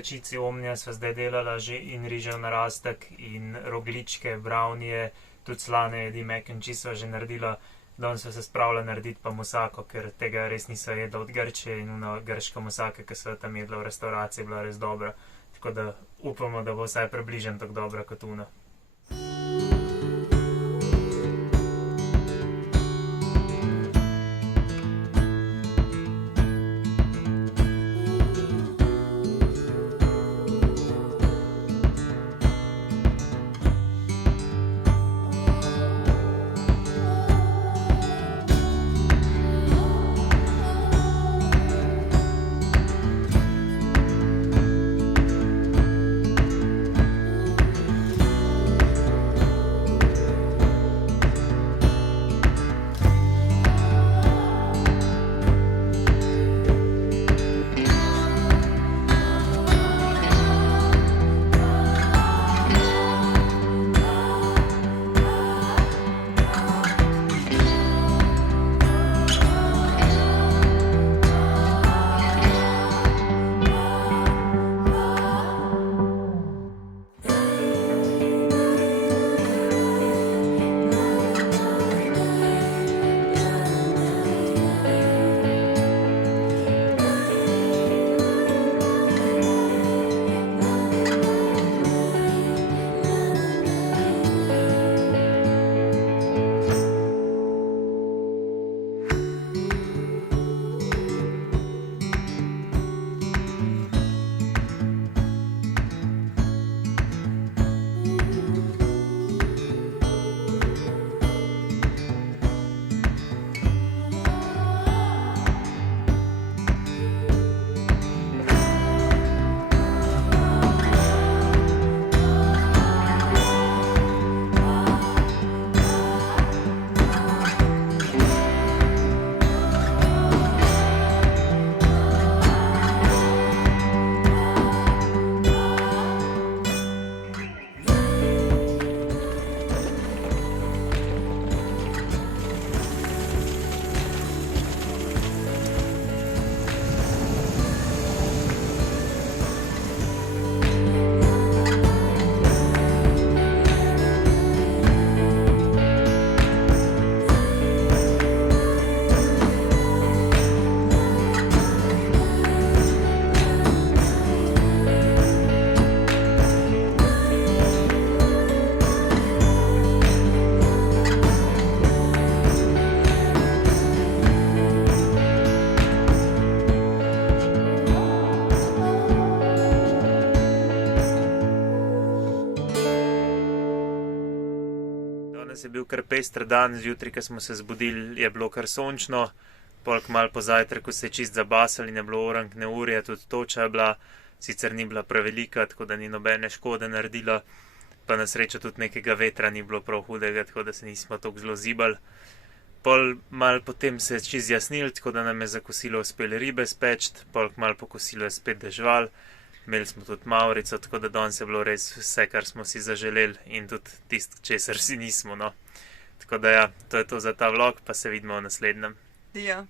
pečici Omnija sva zdaj delala že in rižev narastek in rogličke, brownije, tudi slane jedi, mac and cheese sva že naredila. Danes sva se spravila narediti pa musako, ker tega res nisva jedla od Grčije in ona grška musaka, ki sva tam jedla v restavraciji, bila res dobra. Tako da upamo, da bo vsaj približno tako dobra kot ona. Danes je bil kar pester dan, zjutraj, ko smo se zbudili, je bilo kar sončno, polk malo po zajtrku se je čist zabasal in je bilo orank neurje, tudi toča je bila, sicer ni bila prevelika, tako da ni nobene škode naredila, pa na srečo tudi nekega vetra ni bilo prav hudega, tako da se nismo toliko zelo zibali. Pol malo potem se je čist zjasnil, tako da nam je za kosilo uspeli ribe speč, polk malo po kosilu je spet dežval. Imeli smo tudi mavrico, tako da danes je bilo res vse, kar smo si zaželeli in tudi tisto, česar si nismo, no. Tako da ja, to je to za ta vlog, pa se vidimo v naslednjem. Ja.